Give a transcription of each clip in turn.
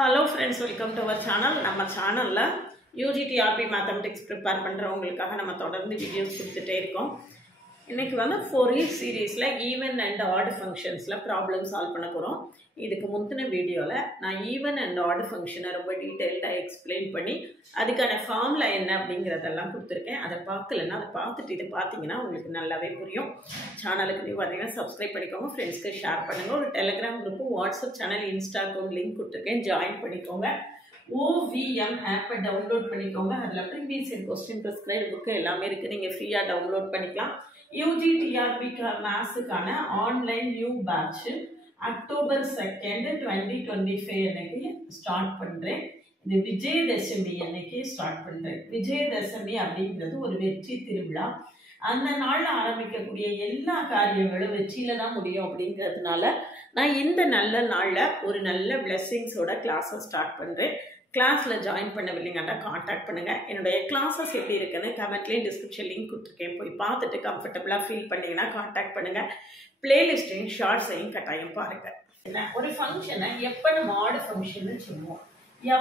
Hello friends, welcome to our channel. நம்ம சேனல்ல UGTRP Mathematics prepare பண்றவங்களுக்காக நம்ம தொடர்ந்து வீடியோஸ் கொடுத்துட்டே இருக்கோம். இன்னைக்கு வந்து 4 சீரிஸ்ல ஈவன் அண்ட் ஆட் ஃபங்க்ஷன்ஸ்ல ப்ராப்ளம் சால்வ் பண்ண போறோம். இதுக்கு முந்தின வீடியோல நான் ஈவன் அண்ட் ஆட் ஃபங்க்ஷனை ரொம்ப டீடைலா எக்ஸ்பிளைன் பண்ணி அதுக்கான ஃபார்முலா என்ன அப்படிங்கறதெல்லாம் கொடுத்திருக்கேன். அதை பார்க்கலன்னா அதை பார்த்துட்டு இதை பார்த்தீங்கன்னா உங்களுக்கு நல்லாவே புரியும். சேனலுக்கு நீங்க வரீங்கன்னா சப்ஸ்கிரைப் பண்ணிக்கோங்க, ஃப்ரெண்ட்ஸ்க்கு ஷேர் பண்ணுங்க. ஒரு Telegram group, WhatsApp channel, Insta account link கொடுத்திருக்கேன், ஜாயின் பண்ணிக்கோங்க. OVM ஆப்பை டவுன்லோட் பண்ணிக்கோங்க. அதில் previous year question prescribe book எல்லாமே இருக்குது, நீங்கள் ஃப்ரீயாக டவுன்லோட் பண்ணிக்கலாம். UGTRP மேத்ஸுக்கான ஆன்லைன் நியூ பேட்ச் அக்டோபர் 2, 2025 அன்னைக்கு ஸ்டார்ட் பண்ணுறேன். இது விஜயதசமி அன்னைக்கு ஸ்டார்ட் பண்ணுறேன். விஜயதசமி அப்படிங்கிறது ஒரு வெற்றி திருவிழா. அந்த நாளில் ஆரம்பிக்கக்கூடிய எல்லா காரியங்களும் வெற்றியில தான் முடியும். அப்படிங்கிறதுனால நான் இந்த நல்ல நாளில் ஒரு நல்ல பிளெஸிங்ஸோட கிளாஸை ஸ்டார்ட் பண்ணுறேன். கிளாஸில் ஜாயின் பண்ணவில்லைங்கன்னா காண்டாக்ட் பண்ணுங்கள். என்னுடைய கிளாஸஸ் எப்படி இருக்குன்னு கமெண்ட்லேயும் டிஸ்கிரிப்ஷன் லிங்க் கொடுத்துருக்கேன், போய் பார்த்துட்டு கம்ஃபர்டபுளாக ஃபீல் பண்ணிங்கன்னா காண்டாக்ட் பண்ணுங்கள். பிளேலிஸ்ட்டையும் ஷார்ட்ஸையும் கட்டாயம் பாருங்கள். ஒரு ஃபங்க்ஷனை எப்போ நம்ம ஆட் ஃபங்க்ஷன் சொல்லுவோம்?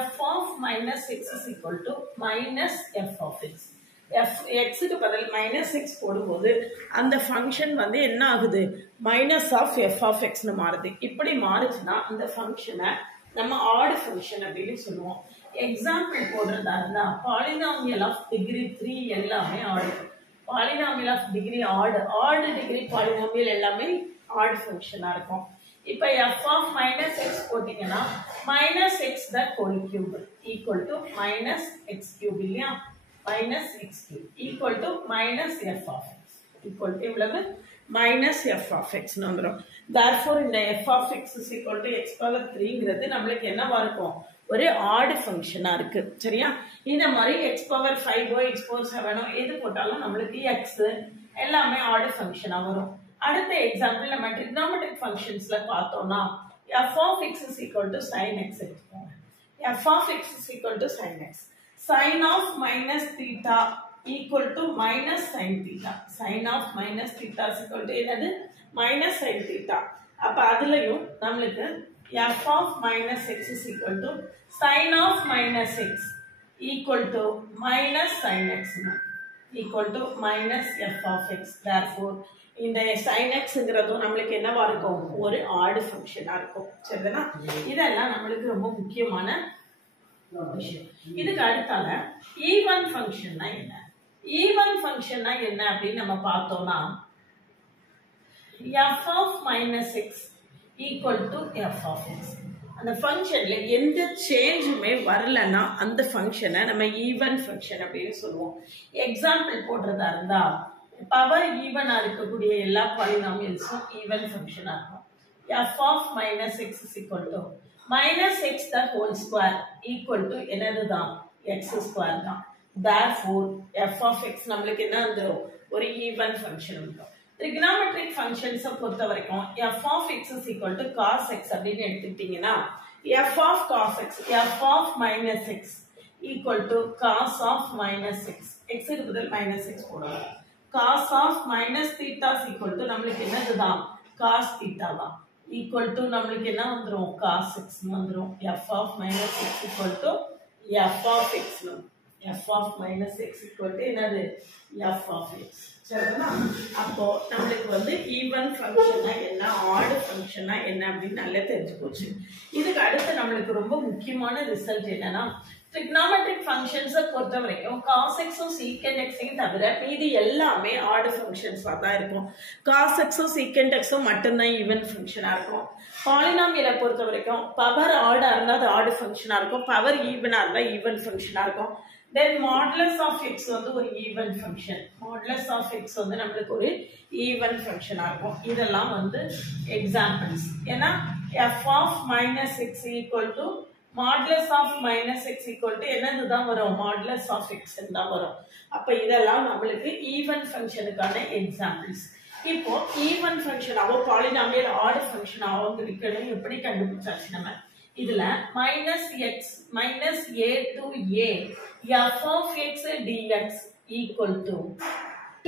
f of minus x is equal to minus f of x. xக்கு பதில் மைனஸ் எக்ஸ் போடும்போது அந்த ஃபங்க்ஷன் வந்து என்ன ஆகுது? மைனஸ் ஆஃப் எஃப் ஆஃப் எக்ஸ்னு மாறுது. இப்படி மாறுச்சுன்னா அந்த ஃபங்க்ஷனை நம்ம ஆட் ஃபங்க்ஷன் அப்படின்னு சொல்லுவோம். எக்ஸாம்பிள் போடுறதா இருந்தா பாலினாமியல் ஆஃப் டிகிரி 3 எல்லாமே ஆடு. பாலினாமியல் ஆஃப் டிகிரி ஆடு டிகிரி பாலினாமியல் எல்லாமே ஆட் ஃபங்க்ஷனா இருக்கும். இப்ப f of minus x போட்டீங்கன்னா minus x the whole cube equal to minus x cube இல்லையா? minus x cube equal to minus f of x equal to எவ்வளவு? minus f of x வந்துரும். therefore இந்த f of x is equal to x power 3ங்கிறது நம்மளுக்கு என்னவா இருக்கும்? ஒரு add ஃபங்க்ஷனா இருக்கு. சரியா? இந்த மாதிரி x power 5 x power 7 எது போட்டாலும் நம்மளுக்கு x எல்லாமே ஆட் ஃபங்க்ஷனா வரும். அடுத்த எக்ஸாம்பிள் நம்ம ட்ரிகோனோமெட்ரிக் ஃபங்க்ஷன்ஸ்ல பார்த்தோம்னா f of x is equal to sin x எடுத்துக்கோங்க. f of x is equal to sin x. sin of minus theta equal to minus sin theta. sin of minus theta is equal to என்னது? minus sin theta. அப்ப அதுலயும் நம்மளுக்கு f of minus x is equal to sin of minus x equal to minus sin x equal to minus f of x. therefore இந்த sin xங்கிறதும் நம்மளுக்கு என்னவா இருக்கும்? ஒரு add ஃபங்க்ஷனா இருக்கும். சரிதானா? இதெல்லாம் நம்மளுக்கு ரொம்ப முக்கியமான விஷயம். இதுக்கு அடுத்தால ஈவன் ஃபங்க்ஷன்னா என்ன? ஈவன் ஃபங்க்ஷன்னா என்ன அப்படின்னு நம்ம பார்த்தோம்னா f of minus x equal to f of x. அந்த ஃபங்க்ஷன்ல எந்த சேஞ்சுமே வரலன்னா அந்த ஃபங்க்ஷனை நம்ம ஈவன் ஃபங்க்ஷன் அப்படின்னு சொல்லுவோம். எக்ஸாம்பிள் போடுறதா இருந்தா பவர் ஈவனா இருக்கக்கூடிய எல்லா பாலினாமியல்ஸும் ஈவன் ஃபங்க்ஷனா இருக்கும். f of minus x is equal to minus x the whole square equal to என்னதுதான்? x square தான். therefore f of x நம்மளுக்கு என்ன வந்துரும்? ஒரு ஈவன் ஃபங்க்ஷன் வந்துரும். ட்ரிகோனோமெட்ரிக் ஃபங்க்ஷன்ஸை பொறுத்த வரைக்கும் f of x is equal to cos x அப்படின்னு எடுத்துக்கிட்டீங்கன்னா f of cos x, f of minus x equal to cos of minus x. x க்கு பதில் minus x போடுவோம். cos of minus theta is equal to நம்மளுக்கு என்னதுதான்? cos theta தான். equal to நம்மளுக்கு என்ன வந்துரும்? cos x வந்துரும். f of minus x equal to f of x. f of minus x equal to என்னது? f of x. சரிங்களா? அப்போ நம்மளுக்கு வந்து ஈவன் ஃபங்க்ஷனா என்ன, ஆட் ஃபங்க்ஷனா என்ன அப்படின்னு நல்லா தெரிஞ்சு போச்சு. இதுக்கு அடுத்து நம்மளுக்கு ரொம்ப முக்கியமான ரிசல்ட் என்னன்னா ட்ரிகோனோமெட்ரிக் ஃபங்க்ஷன்ஸை பொறுத்த வரைக்கும் cos x-உம் secant x-ஐயும் தவிர மீதி எல்லாமே ஆட் ஃபங்க்ஷன்ஸா தான் இருக்கும். cos x-உம் secant x-உம் மட்டும்தான் ஈவன் ஃபங்க்ஷனா இருக்கும். பாலினாமியலை பொறுத்த வரைக்கும் பவர் ஆடா இருந்தா அது ஆட் ஃபங்க்ஷனா இருக்கும், பவர் ஈவனா இருந்தா ஈவன் ஃபங்க்ஷனா இருக்கும். then modulus of x வந்து ஒரு even function. modulus of x வந்து நம்மளுக்கு ஒரு ஈவன் ஃபங்க்ஷனா இருக்கும். இதெல்லாம் வந்து எக்ஸாம்பிள்ஸ். ஏன்னா f of minus x equal to modulus of minus x equal to என்னதுதான் வரும்? modulus of x தான் வரும். அப்ப இதெல்லாம் நம்மளுக்கு ஈவன் ஃபங்க்ஷனுக்கான எக்ஸாம்பிள்ஸ். இப்போ ஈவன் ஃபங்க்ஷனாவோ பாலினாமியல் ஆட் ஃபங்க்ஷனாவோ இருக்கணும் எப்படி கண்டுபிடிச்சாச்சு நம்ம? இதுல minus x minus a to a f of x dx equal to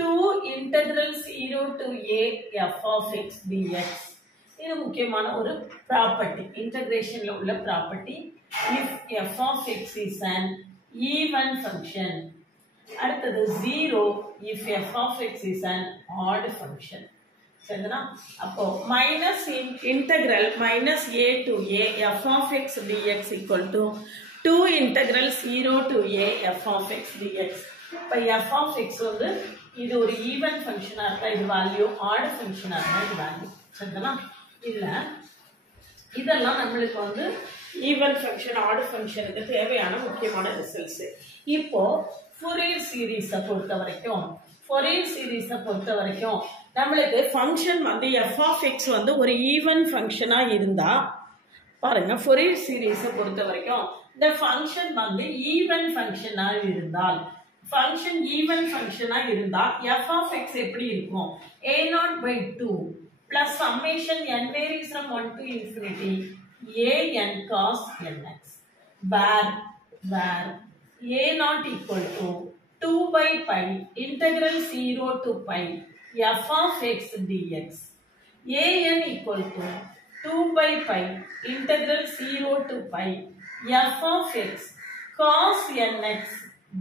2 integral 0 to a f of x dx. இது முக்கியமான ஒரு ப்ராப்பர்ட்டி, இன்டகிரேஷன்ல உள்ள property. If f of x is an even function. அடுத்தது 0 if f of x is an odd function. சரிங்களா? அப்போ minus integral minus a to a f of x dx equal to 2 integral 0 to a f of x dx. இப்போ f of x வந்து இது ஒரு even ஃபங்க்ஷனா இருக்கா இது value, add ஃபங்க்ஷனா இருக்கா இது வேல்யூ. சரிங்களா? இல்ல இதெல்லாம் நம்மளுக்கு வந்து ஈவன் ஃபங்க்ஷன் ஆட் ஃபங்க்ஷனுக்கு தேவையான முக்கியமான ரிசல்ட்ஸ். இப்போ ஃபோரியர் சீரீஸை பொறுத்த வரைக்கும் நம்மளுக்கு ஃபங்க்ஷன் வந்து எஃப் ஆஃப் எக்ஸ் வந்து ஒரு ஈவன் ஃபங்க்ஷனா இருந்தா பாருங்க, ஃபோரியர் சீரீஸை பொறுத்த வரைக்கும் இந்த ஃபங்க்ஷன் வந்து ஈவன் ஃபங்க்ஷனா இருந்தால் எஃப் ஆஃப் எக்ஸ் எப்படி இருக்கும்? a0/2 plus summation n varies from 1 to infinity a n cos nx, where a0 equal to 2/pi integral 0 to pi f of x dx, an equal to 2/pi integral 0 to pi f of x cos nx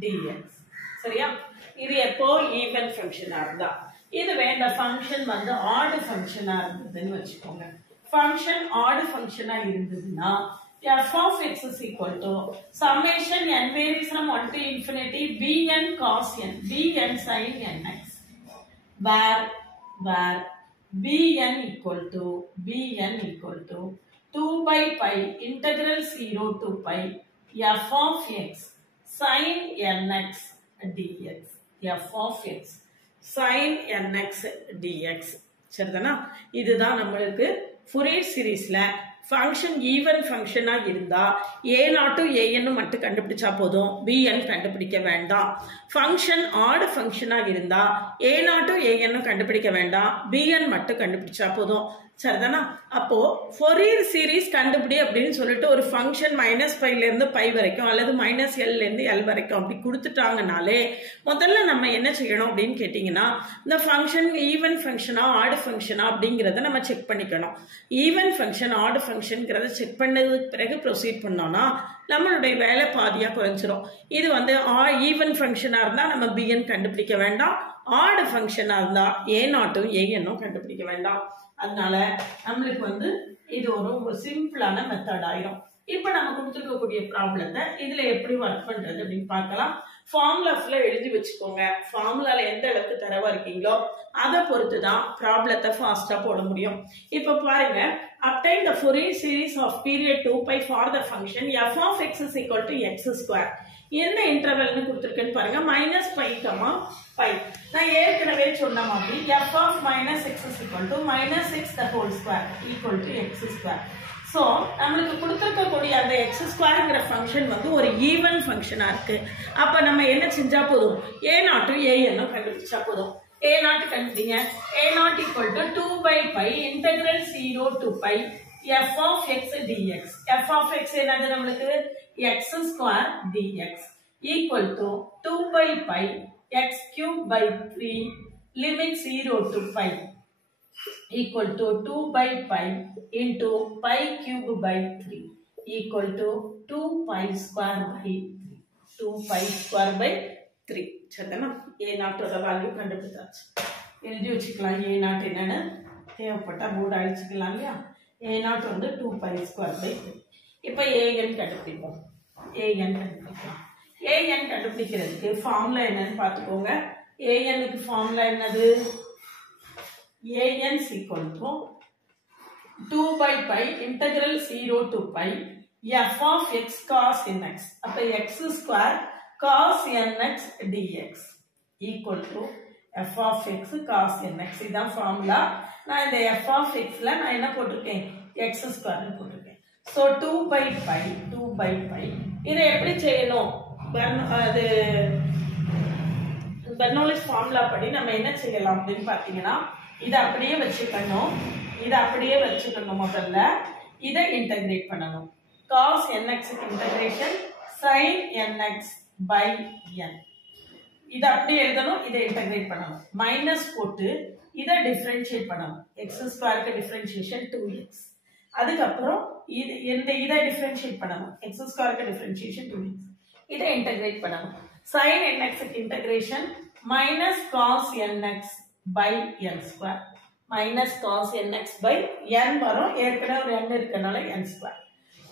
dx. சரியா? இது எப்போ even ஃபங்க்ஷனா இருந்தா. இதுவே இந்த function வந்து add ஃபங்க்ஷனா இருந்ததுன்னு வச்சுக்கோங்க. Function odd ஃபங்க்ஷனா இருந்ததுன்னா f of x is equal to summation n varies from 1 to infinity bn cos n bn sin nx, where bn equal to 2/pi integral 0 to pi f of x sin nx dx, f of x sin nx dx. சரிதானா? இதுதான் நம்மளுக்கு Fourier சீரீஸ்ல function even ஃபங்க்ஷனா இருந்தா a0 an மட்டும் கண்டுபிடிச்சா போதும், bn கண்டுபிடிக்க வேண்டாம். ஃபங்க்ஷன் ஆட் ஃபங்க்ஷனா இருந்தா a0 an கண்டுபிடிக்க வேண்டாம், bn மட்டும் கண்டுபிடிச்சா போதும். சரிதானா? அப்போ ஃபோரியர் சீரீஸ் கண்டுபிடி அப்படின்னு சொல்லிட்டு ஒரு ஃபங்க்ஷன் -π இருந்து π வரைக்கும் அல்லது -l இருந்து l வரைக்கும் அப்படி கொடுத்துட்டாங்கனாலே முதல்ல நம்ம என்ன செய்யணும் அப்படின்னு கேட்டீங்கன்னா இந்த ஃபங்க்ஷன் ஈவன் ஃபங்க்ஷனா ஆட் ஃபங்க்ஷனா அப்படிங்கிறத நம்ம செக் பண்ணிக்கணும். ஈவன் ஃபங்க்ஷன் ஆட் ஃபங்க்ஷன்ங்கிறத செக் பண்ணதுக்கு பிறகு ப்ரொசீட் பண்ணோம்னா நம்மளுடைய வேலை பாதியா குறைஞ்சிரும். இது வந்து ஈவன் ஃபங்க்ஷனா இருந்தா நம்ம bn கண்டுபிடிக்க வேண்டாம், ஆட் ஃபங்க்ஷனா இருந்தா a0 an கண்டுபிடிக்க வேண்டாம். அதனால நம்மளுக்கு வந்து இது ஒரு சிம்பிளான மெத்தட் ஆயிடும். இப்போ நம்ம கொடுத்துருக்கக்கூடிய ப்ராப்ளத்தை இதுல எப்படி ஒர்க் பண்றது அப்படின்னு பார்க்கலாம். ஃபார்முலாஸ்ல எழுதி வச்சுக்கோங்க. ஃபார்முலால எந்த அளவுக்கு தரவா இருக்கீங்களோ அதை பொறுத்து தான் ப்ராப்ளத்தை ஃபாஸ்டா போட முடியும். இப்போ பாருங்க, obtain the Fourier series of period 2π for the function f of x is equal to x square. என்ன இன்டர்வல்னு கொடுத்துருக்கேன்னு பாருங்க, -π, π. நான் ஏற்கனவே சொன்ன மாதிரி f of -x is equal to -x the whole square equal to x square. So நம்மளுக்கு கொடுத்துருக்கக்கூடிய அந்த X ஸ்கொயர்ங்கிற function வந்து ஒரு ஈவன் ஃபங்க்ஷனா இருக்கு. அப்ப நம்ம என்ன செஞ்சா போதும், a0 an கண்டுபிடிச்சா போதும். a0 கண்டுபிடிங்க. a0 equal to 2/pi integral 0 to pi f of x dx. f of x என்னது நம்மளுக்கு x square dx equal to 2/pi x cube by 3 limit 0 to pi equal to 2/pi into pi cube by 3 equal to 2pi square by 3. 2pi square by 3. சரிதானா? a0 ஓட value கண்டுபிடிச்சாச்சு. எழுதி வச்சுக்கலாம். a0 என்னன்னு தேவைப்பட்டா board அழிச்சுக்கலாம் இல்லையா? a0 வந்து 2pi square by 3. இப்போ an கண்டுபிடிப்போம். an கண்டுபிடிக்கலாம். an கண்டுபிடிக்கிறதுக்கு ஃபார்முலா என்னன்னு பார்த்துக்கோங்க. anக்கு ஃபார்முலா என்னது? an is equal to 2/pi integral 0 to pi f of x cos nx. அப்ப x square cos nx dx equal to f of x cos nx. இதான் formula. நான் இந்த f of x ல நான் என்ன போட்டிருக்கேன், x square போட்டிருக்கேன். so 2/pi இதை எப்படி செய்யணும், அது பெர்னோலிஸ் ஃபார்முலா படி நம்ம என்ன செய்யலாம் அப்படின்னு பார்த்தீங்கன்னா இதை அப்படியே வச்சுக்கணும். முதல்ல இதை இன்டகிரேட் பண்ணணும். cos nx integration sin nx by n. இதை அப்படியே எழுதணும், இதை இன்டகிரேட் பண்ணணும். மைனஸ் போட்டு இதை டிஃபரன்ஷியேட் பண்ணணும். எக்ஸ் ஸ்கொயருக்கு டிஃபரன்ஷியேஷன் 2x. அதுக்கப்புறம் இதை டிஃபரன்ஷியேட் பண்ணணும். எக்ஸ் ஸ்கொயருக்கு டிஃபரன்ஷியேஷன் 2x. இதை இன்டகிரேட் பண்ணணும். sin nx integration minus cos nx by n square. Minus cos nx by n வரும். ஏற்கனவே ஒரு n இருக்கனால n ஸ்கொயர்.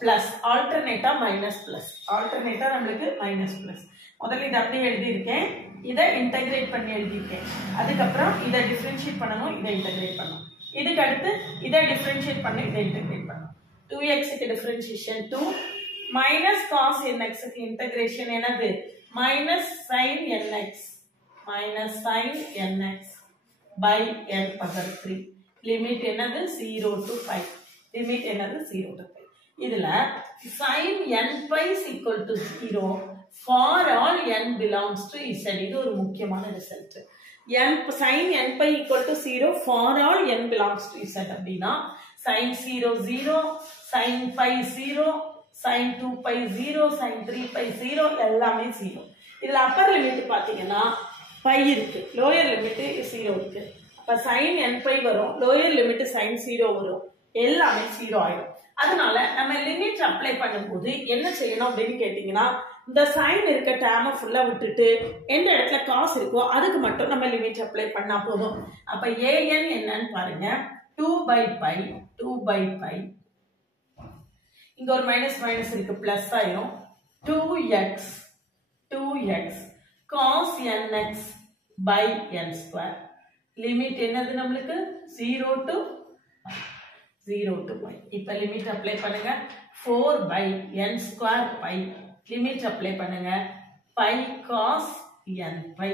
பிளஸ் ஆல்டர்னேட்டா மைனஸ் பிளஸ். ஆல்டர்னேட்டா நம்மளுக்கு மைனஸ் பிளஸ். முதல்ல இதை அப்படியே எழுதியிருக்கேன். இதை இன்டகிரேட் பண்ணி எழுதியிருக்கேன். அதுக்கப்புறம் இதை டிஃபரன்ஷியேட் பண்ணணும். இதை இன்டகிரேட் பண்ணணும். இதுக்கு அடுத்து இதை டிஃபரன்ஷியேட் பண்ணி இதை இன்டகிரேட் பண்ணணும். 2x க்கு டிஃபரன்ஷியேஷன் 2 மைனஸ் காஸ் nx க்கு இன்டகிரேஷன் என்னது? Minus sin nx minus sin nx by n power 3. Limit என்னது? 0 to 5. லிமிட் என்னது? 0 to 5. இதுல sin n pi is equal to 0 for all n belongs to z. இது ஒரு முக்கியமான result. sin n pi equal to 0 for all n belongs to z அப்படின்னா sin 0 0, sin pi 0, sin 2 pi 0, sin 3 pi 0 எல்லாமே 0. இதுல upper limit பாத்தீங்கன்னா pi இருக்கு, lower limit 0 இருக்கு. அப்ப sin n pi வரும், லோயர் லிமிட் sin 0 வரும், எல்லாமே 0 ஆயிடும். அதனால நம்ம லிமிட் அப்ளை பண்ணும்போது என்ன செய்யணும் அப்படின்னு கேட்டீங்கன்னா, இந்த சைன் இருக்க டேர்மை ஃபுல்லா விட்டுட்டு எந்த இடத்துல காசு இருக்கோ அதுக்கு மட்டும் நம்ம லிமிட் அப்ளை பண்ணா போதும். அப்ப an என்னன்னு பாருங்க. 2 by pi, 2 by pi, இங்க ஒரு மைனஸ் மைனஸ் இருக்கு, பிளஸ் ஆயிரும். 2x cos nx by n square. Limit என்னது நம்மளுக்கு? 0 to y. இப்ப லிமிட் அப்ளை பண்ணுங்க. 4 by n square pi. Limit apply பண்ணுங்க. pi cos n pi.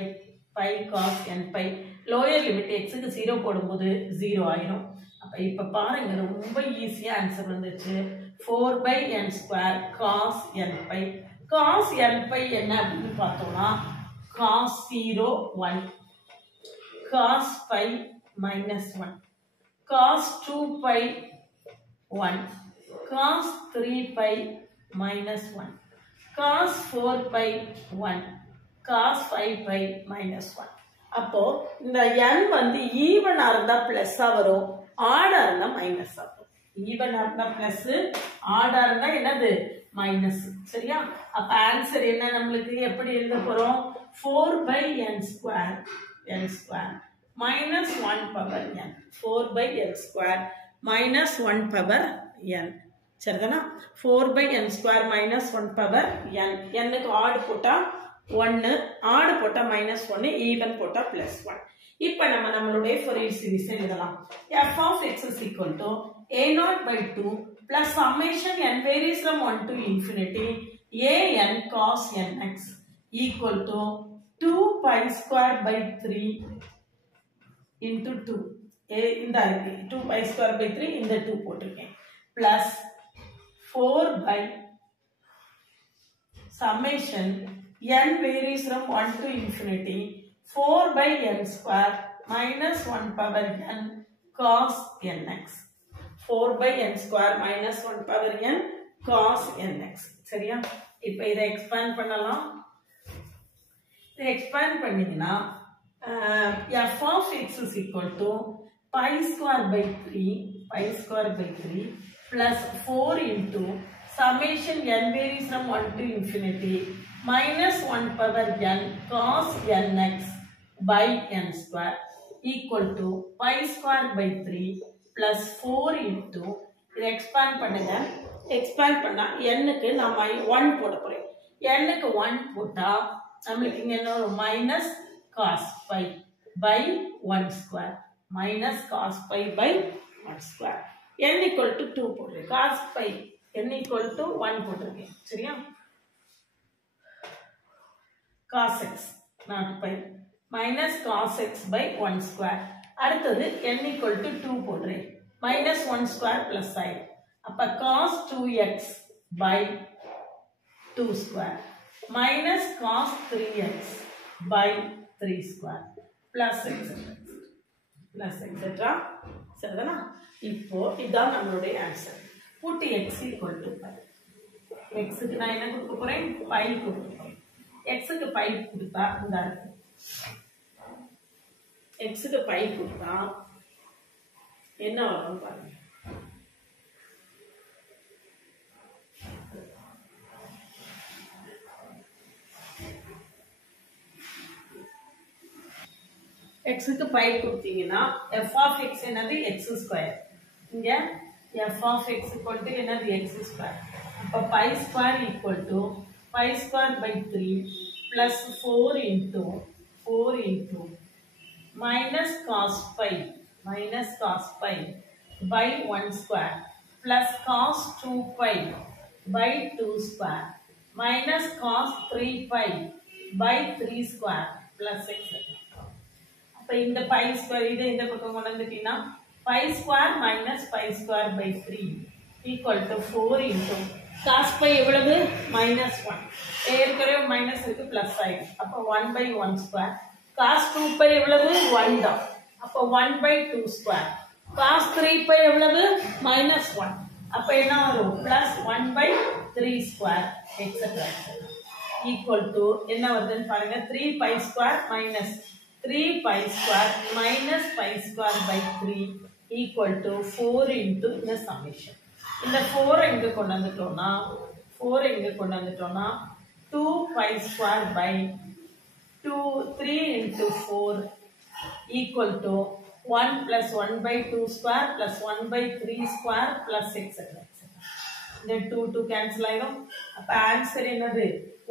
pi cos n pi. Lower limit x க்கு 0 போடும்போது 0 ஆயிரும். அப்ப இப்ப பாருங்க, ரொம்ப ஈஸியா ஆன்சர் வந்துச்சு. 4 by n square cos n pi. cos n pi என்ன அப்படின்னு பார்த்தோம்னா cos 0 1, cos pi minus 1, cos 2 pi 1, cos 3 pi minus 1, cos 4 pi 1, cos 5 pi minus 1. அப்போ இந்த n வந்து ஈவனா இருந்தா பிளஸ்ஸா வரும், ஆடா இருந்தா மைனஸ் ஆகும். ஈவனா இருந்தா பிளஸ், ஆடா இருந்தா என்னது? மைனஸ். சரியா? அப்ப ஆன்சர் என்ன நம்மளுக்கு? எப்படி எழுத போறோம்? 4 by n square minus 1 power n. 4 by n square minus 1 power n. சரிதானா? 4 by n square minus 1 power n. n க்கு ஆட் போட்டா 1, ஆட் போட்டா minus 1, ஈவன் போட்டா plus 1. இப்ப நம்மளுடைய ஃபோரியர் சீரிஸ் எழுதலாம். f of x is equal to a0 by 2 plus summation n varies from 1 to infinity a n cos nx equal to 2 pi square by 3 into 2. இந்த 2 pi square by 3 இந்த 2 போட்டிருக்கேன். plus 4 by summation n varies from 1 to infinity 4 by n square minus 1 power n cos nx. 4 by n square minus 1 power n cos nx. சரியா? இப்ப இதை expand பண்ணலாம். இதை expand பண்ணீங்கன்னா f of x is equal to pi square by 3 plus 4 into summation n varies from 1 to infinity minus 1 power n cos nx by n square equal to pi square by 3 plus 4 into இதை expand பண்ணுங்க. Expand பண்ணா n க்கு நாம 1 போட போறோம். n க்கு 1 போட்டா நம்மளுக்கு இங்க என்ன வரும்? minus cos pi by 1 square. minus cos pi by 1 square. n equal to 2 போடுறேன். cos pi n equal to 1 போட்டிருக்கேன். சரியா? cos x not pi minus cos x by 1 square. அடுத்தது n equal to 2 போடுறேன். minus 1 square plus i. அப்ப cos 2x by 2 square minus cos 3x by 3 square plus etc. சரிதானா? இப்போ இதான் நம்மளுடைய answer. put x equal to pi. x க்கு நான் என்ன கொடுக்க போறேன்? pi கொடுக்க போறேன். x க்கு pi கொடுத்தா இந்த எக்ஸுக்கு பை கொடுத்தா என்ன வரும் பாருங்க. எக்ஸுக்கு பை கொடுத்தீங்கன்னா எஃப் ஆஃப் எக்ஸ் என்னது எக்ஸ் ஸ்கொயர். இங்க f of x equal to என்னது எக்ஸ் ஸ்கொயர். அப்போ pi square equal to pi square by 3 plus 4 into minus cos pi by 1 square plus cos 2 pi by 2 square minus cos 3 pi by 3 square plus etc. அப்போ இந்த pi square இதை இந்த பக்கம் கொண்டு வந்துட்டீங்கன்னா pi square minus pi square by 3 equal to 4 into cos pi எவ்வளவு minus 1. ஏற்கனவே minus இருக்கு பிளஸ் ஆயிடும். அப்போ 1 by 1 square. cos 2 pi எவ்வளவு 1 தான். அப்போ 1 by 2 square. cos 3 pi எவ்வளவு minus 1. அப்போ என்ன வரும் plus 1 by 3 square etc. equal to என்ன வருதுன்னு பாருங்க 3 pi square minus 3 pi square minus pi square by 3 equal to 4 into இந்த summation. இந்த 4 எங்க கொண்டு வந்துட்டோம்னா 2 pi square by 3 into 4 equal to 1 plus 1 by 2 square plus 1 by 3 square plus etc. இந்த 2 cancel ஆயிடும். அப்போ ஆன்சர் என்னது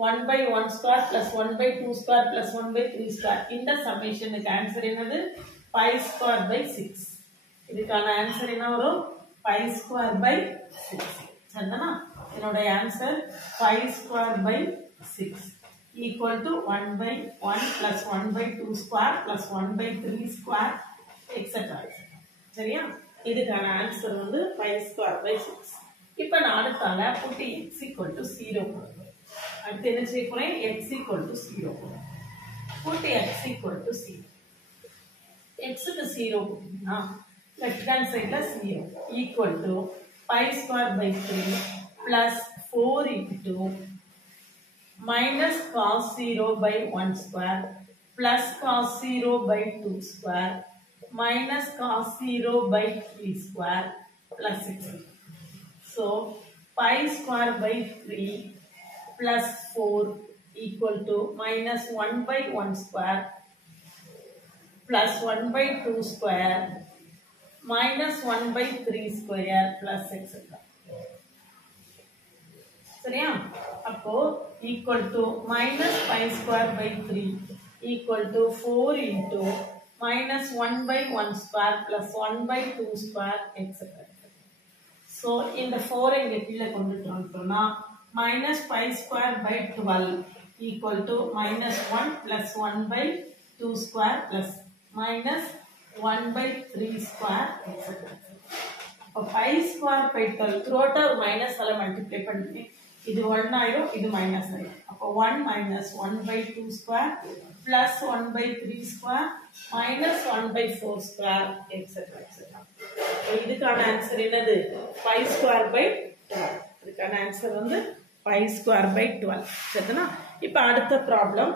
1 by 1 square plus 1 by 2 square plus 1 by 3 square. இந்த சம்மேஷனுக்கு ஆன்சர் என்னது pi square by 6. இதுக்கான ஆன்சர் என்ன வரும் pi square by 6. சரிதானா? என்னோட answer pi square by 6 equal to 1 by 1 plus 1 by 2 square plus 1 by 3 square etc. சரியா? இதுக்கான ஆன்சர் வந்து pi square by 6. இப்போ நான் அடுத்தால புட்டி x equal to 0 போடுறேன். அடுத்து என்ன செய்ய போறேன் x equal to 0 போடுறேன். புட்டி x equal to 0. x க்கு 0 போட்டீங்கன்னா left hand side 0 equal to pi square by 3 plus 4 into minus cos 0 by 1 square plus cos 0 by 2 square minus cos 0 by 3 square plus 6. So pi square by 3 plus 4 equal to minus 1 by 1 square plus 1 by 2 square minus 1 by 3 square plus etc. சரியா? அப்போ equal to minus pi square by 3 equal to 4 into minus 1 by 1 square plus 1 by 2 square etc. So இந்த 4 இங்க கீழே கொண்டுட்டு வந்துட்டோம்னா minus pi square by 12 equal to minus 1 plus 1 by 2 square plus minus 1 by 3 square etc. அப்போ pi square by 12 throughout our minus ஆல multiply பண்ணி இது 1 ஆயிடும் இது மைனஸ் ஆயிடும். அப்போ 1 minus 1 by 2 square plus 1 by 3 square minus 1 by 4 square etc. இதுக்கான answer என்னது pi square by 12. இதுக்கான ஆன்சர் வந்து pi square by 12. சரிதானா? இப்போ அடுத்த problem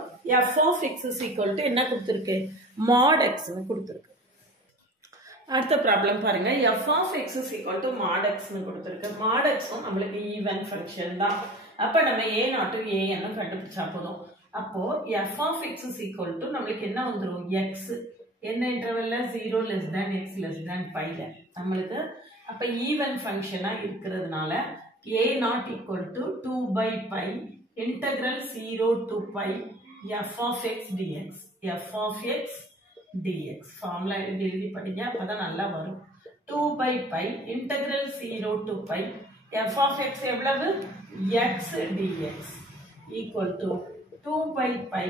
f of x is equal to என்ன கொடுத்திருக்கு mod x னு கொடுத்திருக்கு. அடுத்த ப்ராப்ளம் பாருங்க f of x is equal to mod x னு கொடுத்திருக்கு. mod x நம்மளுக்கு ஈவன் ஃபங்க்ஷன் தான். அப்ப நம்ம a not to a ன்னு கண்டுபிடிச்சா போதும். அப்போ f of x is equal to நம்மளுக்கு என்ன வந்துரும் x என்ன இன்டர்வல்ல 0 less than x less than pi ல நம்மளுக்கு அப்ப ஈவன் ஃபங்க்ஷனா இருக்கிறதுனால a not equal to 2 by pi integral 0 to pi f of x dx. f of x dx formula எழுதி படிங்க அப்பதான் நல்லா வரும். 2 by pi integral 0 to pi f of x எவ்வளவு x dx equal to 2 by pi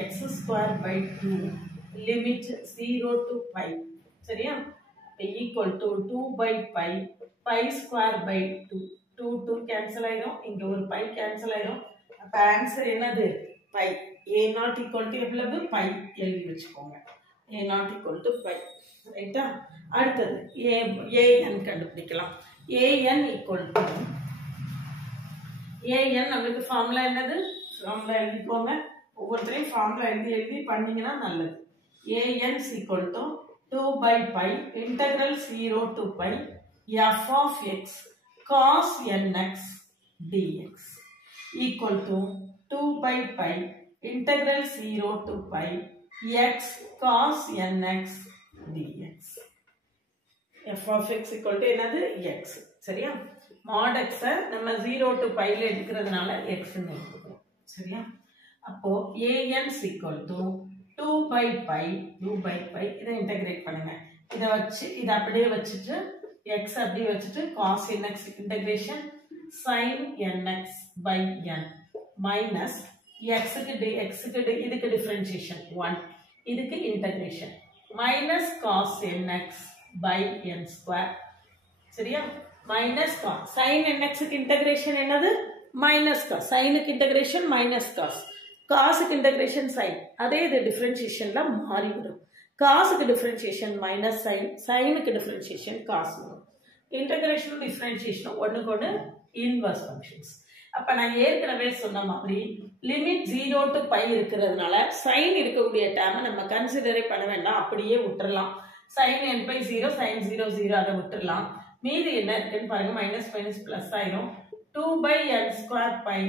x square by 2 limit 0 to pi. சரியா? equal to 2 by pi pi square by 2 2 cancel ஆயிடும். இங்க ஒரு pi cancel ஆயிடும். அப்ப ஆன்சர் என்னது pi. a not equal to எவ்வளவு pi எழுதி வச்சுக்கோங்க. a not equal to pi. ரைட்டா? அடுத்தது an கண்டுபிடிக்கலாம். an equal to an நமக்கு ஃபார்முலா என்னது? ஃபார்முலா எழுதிக்கோங்க. ஒவ்வொருத்தரையும் ஃபார்முலா எழுதி பண்ணீங்கன்னா நல்லது. an is equal to 2 by pi integral 0 to pi f of x cos nx dx equal to 2 by pi integral 0 to pi x cos nx dx. f of x equal to என்னது x. சரியா? mod x நம்ம 0 to pi ல எடுக்கிறதுனால x ன்னு எடுத்துக்கிறோம். சரியா? அப்போ an is equal to 2 by pi இதை இன்டகிரேட் பண்ணுங்க. இதை அப்படியே வச்சுட்டு x அப்படியே வச்சுட்டு cos nx integration sin nx by n minus x க்கு இதுக்கு டிஃபரன்ஷியேஷன் 1 இதுக்கு integration minus cos nx by n square. சரியா? minus cos sin nx க்கு இன்டகிரேஷன் என்னது minus cos sin க்கு இன்டகிரேஷன் minus cos cos க்கு இன்டகிரேஷன் sin அதே இது டிஃபரன்ஷியேஷன்ல மாறிவிடும். cos க்கு டிஃபரன்ஷியேஷன் minus sin sin க்கு டிஃபரன்ஷியேஷன் cos வரும். இன்டகிரேஷன் டிஃபரன்ஷியேஷன் ஒண்ணுக்கொண்ணு இன்வர்ஸ் ஃபங்க்ஷன்ஸ். அப்ப நான் ஏற்கனவே சொன்ன மாதிரி லிமிட் 0 to pi இருக்கிறதுனால sin இருக்கக்கூடிய டேர்மை நம்ம கன்சிடரே பண்ண வேண்டாம், அப்படியே விட்டுறலாம். sin n by 0 sin 0 0 அதை விட்டுறலாம். மீதி என்ன இருக்குன்னு பாருங்க, மைனஸ் மைனஸ் பிளஸ் ஆயிரும். 2 by n square pi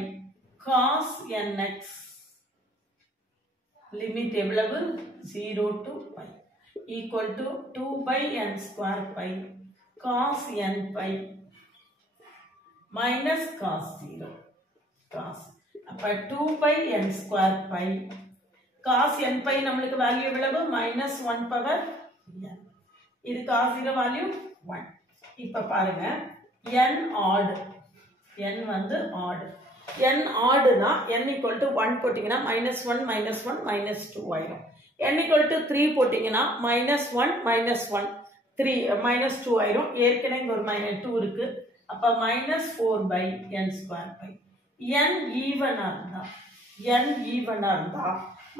cos nx limit எவ்வளவு 0 to pi equal to 2 by n square pi cos n pi minus cos 0 cos அப்ப 2 by n square pi cos n pi நம்மளுக்கு value எவ்வளவு minus 1 power n இது cos 0 value 1. இப்ப பாருங்க n odd n வந்து odd n odd னா n equal to 1 போட்டீங்கன்னா minus 1 minus 2 ஆயிரும். n equal to 3 போட்டீங்கன்னா minus 1 minus 1 3 minus 2 ஆயிரும். ஏற்கனவே இங்க ஒரு minus 2 இருக்கு. அப்ப minus 4 by n square pi n ஈவனா இருந்தா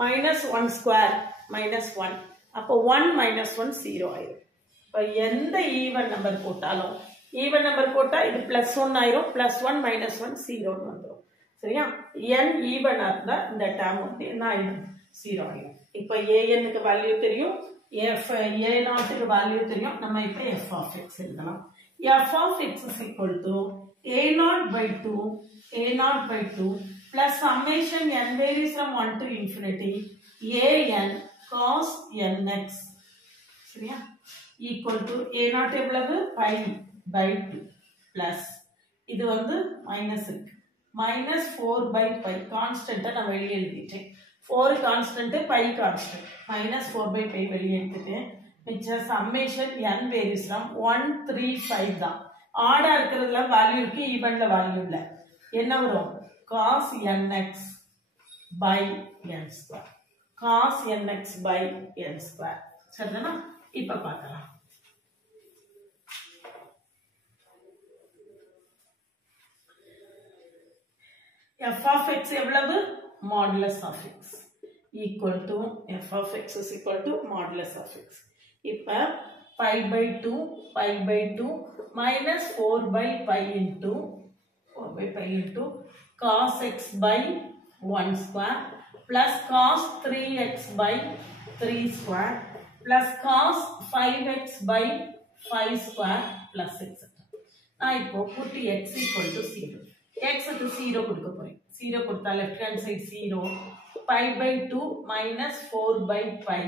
minus 1 square minus 1 அப்ப 1 minus 1 0 ஆயிரும். இப்ப எந்த ஈவன் நம்பர் போட்டாலும் ஈவன் நம்பர் போட்டா இது பிளஸ் 1 ஆயிரும், பிளஸ் 1 minus 1 0 வந்துடும். சரியா? n ஈவனா இருந்தா இந்த டேர்ம் வந்து என்ன ஆயிடும் 0 ஆயிடும். இப்ப an க்கு வேல்யூ தெரியும், a0 க்கு வேல்யூ தெரியும். நம்ம இப்ப f of x எழுதலாம். f of x is equal to a0 by 2 plus summation n varies from 1 to infinity an cos nx. சரியா? equal to a0 எவ்வளவு pi by 2 plus இது வந்து மைனஸ் இருக்கு minus 4 by pi கான்ஸ்டன்ட் நான் வெளியே எழுதிட்டேன். 4 constant pi constant minus 4 by pi வெளியே எடுத்துட்டேன். மிச்சம் சம்மேஷன் n varies from 1 3 5 தான். ஆடா இருக்கிறதுல வேல்யூ இருக்கு, ஈவன்ல வேல்யூ இல்ல. என்ன வரும் cos nx by n square cos nx by n square. சரிதானா? இப்ப பார்க்கலாம். f of x எவ்வளவு modulus of x equal to f of x is equal to modulus of x. இப்ப pi by 2 minus 4 by pi into cos x by 1 square plus cos 3x by 3 square plus cos 5x by 5 square plus etc. நான் இப்போ put x equal to 0. x க்கு 0 கொடுக்க போறேன். 0 கொடுத்தா left hand side 0 pi by 2 minus 4 by pi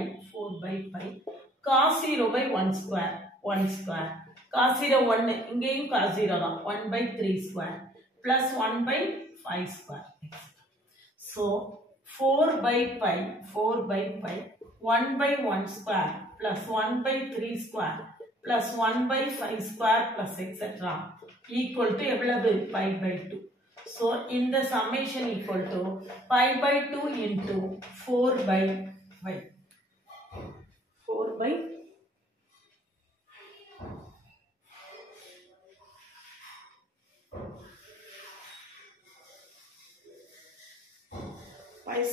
cos 0 by 1 square cos 0 1 இங்கேயும் cos 0 தான் 1 by 3 square plus 1 by 5 square. So 4 by pi 1 by 1 square plus 1 by 3 square plus 1 by 5 square plus etc. equal to எவ்வளவு pi by 2. So in the summation equal to pi by 2 into 4 by pi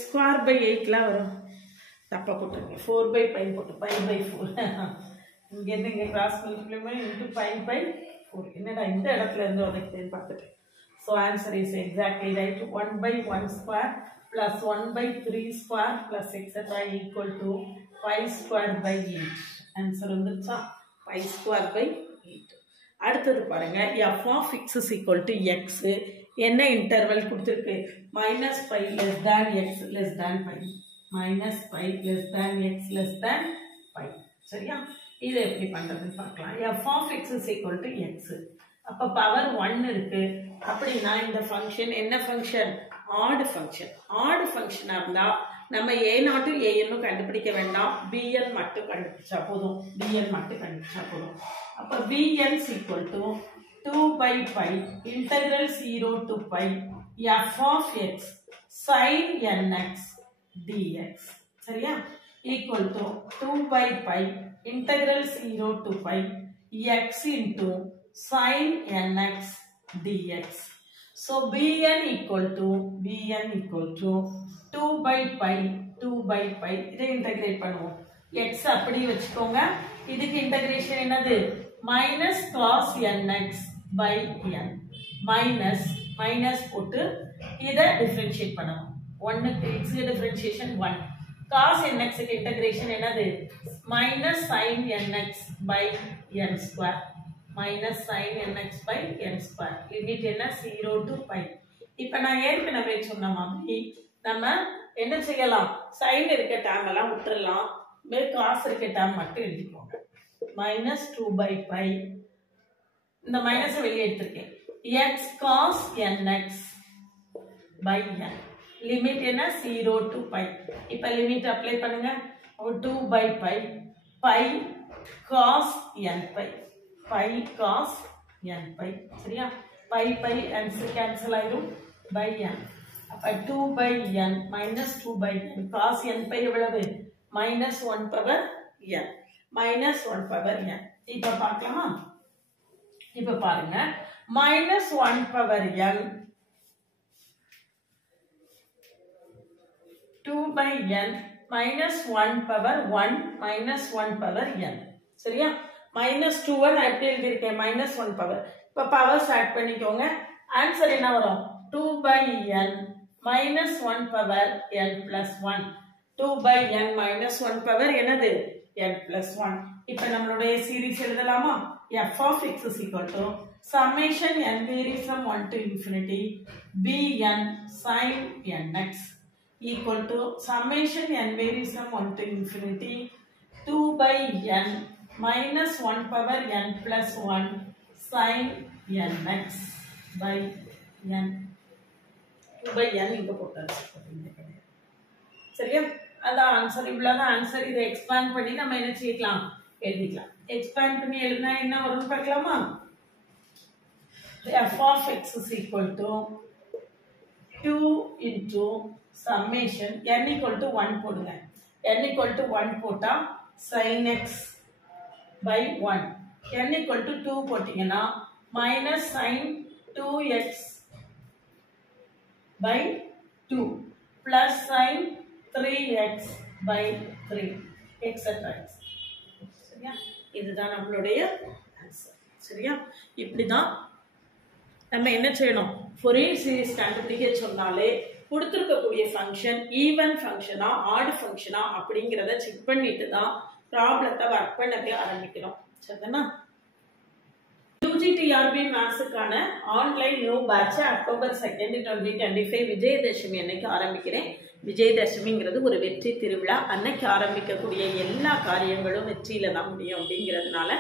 square by 8 ல வரும். தப்பா போட்டுருங்க. 4 by pi போட்டு pi by 4. இங்க இருந்து இங்க cross multiply into pi by 4. என்னடா இந்த இடத்துல இருந்து உடைக்குதுன்னு பார்த்துட்டேன். So answer is exactly right. 1 by 1 square plus 1 by 3 square plus etc. equal to pi square by 8. Answer வந்துருச்சா? pi square by 8. அடுத்தது பாருங்க, f of x is equal to x. என்ன interval கொடுத்திருக்கு? minus pi less than x less than pi. minus pi less than x less than pi. சரியா? இது எப்படி பண்றதுன்னு பார்க்கலாம். f of x is equal to x. அப்ப power 1 இருக்கு. அப்படின்னா இந்த ஃபங்க்ஷன் என்ன ஃபங்க்ஷன்? Odd function. ஆட் ஃபங்க்ஷனா இருந்தா நம்ம a0 an கண்டுபிடிக்க வேண்டாம், bn மட்டும் கண்டுபிடிச்சா போதும். bn மட்டும் கண்டுபிடிச்சா போதும். அப்ப bn is equal to 2 by pi integral 0 to pi f of x sin nx dx. சரியா? equal to 2 by pi integral 0 to pi x into sin nx dx. So bn equal to 2 by pi இதை integrate பண்ணுவோம். x அப்படி வச்சுக்கோங்க. இதுக்கு integration என்னது? minus cos nx by n. minus போட்டு இதை differentiate பண்ணணும். 1 க்கு x க்கு டிஃபரன்ஷியேஷன் 1. cos nx க்கு இன்டகிரேஷன் என்னது? minus sin nx by n square. minus sin nx by n square. Limit என்ன? 0 to pi. இப்போ நான் ஏற்கனவே சொன்ன மாதிரி நம்ம என்ன செய்யலாம்? sin இருக்க டேர்ம் எல்லாம் விட்டுறலாம். cos இருக்க டேர்ம் மட்டும் எழுதிக்கோங்க. minus 2 by pi. இந்த மைனஸ் வெளியே எடுத்துருக்கேன். x cos nx by n. Limit என்ன? 0 to pi. இப்போ லிமிட் அப்ளை பண்ணுங்க. 2 by pi cos n pi. pi cos n pi. சரியா? pi cancel ஆயிடும் by n. அப்ப 2 by n minus 2 by n cos n pi எவ்வளவு? minus 1 power n. minus 1 power n. இப்ப பார்க்கலாமா? இப்ப பாருங்க, minus 1 power n 2 by n minus 1 power 1 minus 1 power n. சரியா? minus 2 நான் எப்படி எழுதியிருக்கேன்? minus 1 power. இப்போ பவர்ஸ் ஆட் பண்ணிக்கோங்க. ஆன்சர் என்ன வரும்? 2 by n minus 1 power n plus 1. 2 by n minus 1 power என்னது? n plus 1. இப்போ நம்மளுடைய சீரிஸ் எழுதலாமா? f of x is equal to summation n varies from 1 to infinity bn sin nx equal to summation n varies from 1 to infinity 2 by n minus 1 power n plus 1 sin nx by n. 2 by n இங்க போட்டாச்சு. சரியா? அதான் answer. இவ்வளவுதான் answer. இதை expand பண்ணி நம்ம என்ன செய்யலாம்? எழுதிக்கலாம். எக்ஸ்பேண்ட் பண்ணி எழுதினா என்ன வரும்னு பார்க்கலாமா? f of x is equal to 2 into summation n equal to 1 போடுங்க. n equal to 1 போட்டா sin x by 1. n equal to 2 போட்டீங்கன்னா minus sin 2x by 2 plus sin 3x by 3 etc. சரியா? இதுதான் நம்மளுடைய ஆன்சர். சரியா? இப்படிதான் நம்ம என்ன செய்யணும்? ஃபோரியர் சீரிஸ் கண்டுபிடிக்க சொன்னாலே கொடுத்துருக்கக்கூடிய ஃபங்க்ஷன் ஈவன் ஃபங்க்ஷனா ஆட் ஃபங்க்ஷனா அப்படிங்கிறத செக் பண்ணிட்டு தான் ப்ராப்ளத்தை ஒர்க் பண்ணவே ஆரம்பிக்கணும். சரிதானா? UGTRB மேத்ஸுக்கான online new batch October 2, 2025 Vijayadashami அன்னைக்கு ஆரம்பிக்கிறேன். விஜயதசமிங்கிறது ஒரு வெற்றி திருவிழா. அன்னைக்கு ஆரம்பிக்கக்கூடிய எல்லா காரியங்களும் வெற்றியில தான் முடியும். அப்படிங்கிறதுனால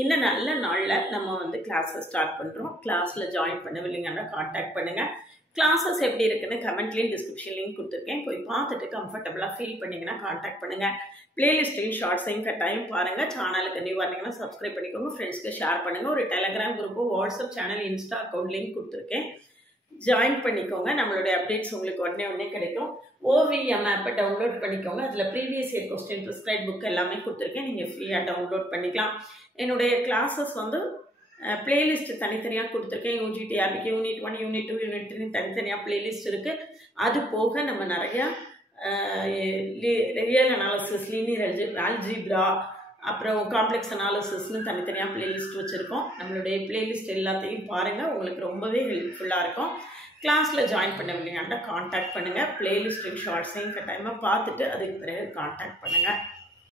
இந்த நல்ல நாளில் நம்ம கிளாஸை ஸ்டார்ட் பண்ணுறோம். கிளாஸில் ஜாயின் பண்ணவில்லைங்கன்னா கான்டாக்ட் பண்ணுங்கள். கிளாஸஸ் எப்படி இருக்குன்னு கமெண்ட்லேயும் டிஸ்கிரிப்ஷன் லிங்க் கொடுத்துருக்கேன். போய் பார்த்துட்டு கம்ஃபர்டபுளாக ஃபீல் பண்ணிங்கன்னா கான்டாக்ட் பண்ணுங்கள். பிளேலிஸ்ட்டையும் ஷார்ட்ஸையும் கட்டாயம் பாருங்கள். சேனலுக்கு நியூ வரீங்கன்னா சப்ஸ்கிரைப் பண்ணிக்கோங்க. ஃப்ரெண்ட்ஸ்க்கு ஷேர் பண்ணுங்கள். ஒரு Telegram group, WhatsApp channel, Insta account link கொடுத்துருக்கேன். ஜாயின் பண்ணிக்கோங்க. நம்மளுடைய அப்டேட்ஸ் உங்களுக்கு உடனே கிடைக்கும். OVM ஆப்பை டவுன்லோட் பண்ணிக்கோங்க. அதில் previous year question prescribe book எல்லாமே கொடுத்துருக்கேன். நீங்கள் ஃப்ரீயாக டவுன்லோட் பண்ணிக்கலாம். என்னுடைய கிளாஸஸ் பிளேலிஸ்ட் தனித்தனியாக கொடுத்துருக்கேன். UGTRBக்கு யூனிட் 1, யூனிட் 2, யூனிட் 3 தனித்தனியாக பிளேலிஸ்ட் இருக்குது. அது போக நம்ம நிறையா ரியல் அனாலிசிஸ், லீனியர் ஆல்ஜிப்ரா, அப்புறம் காம்ப்ளெக்ஸ் அனாலிசிஸ்னு தனித்தனியாக பிளேலிஸ்ட் வச்சுருக்கோம். நம்மளுடைய பிளேலிஸ்ட் எல்லாத்தையும் பாருங்கள். உங்களுக்கு ரொம்பவே ஹெல்ப்ஃபுல்லாக இருக்கும். கிளாஸில் ஜாயின் பண்ணவில்லைங்கன்னா கான்டாக்ட் பண்ணுங்கள். பிளேலிஸ்ட்டையும் ஷார்ட்ஸையும் கட்டாயமாக பார்த்துட்டு அதுக்கு பிறகு கான்டாக்ட் பண்ணுங்கள்.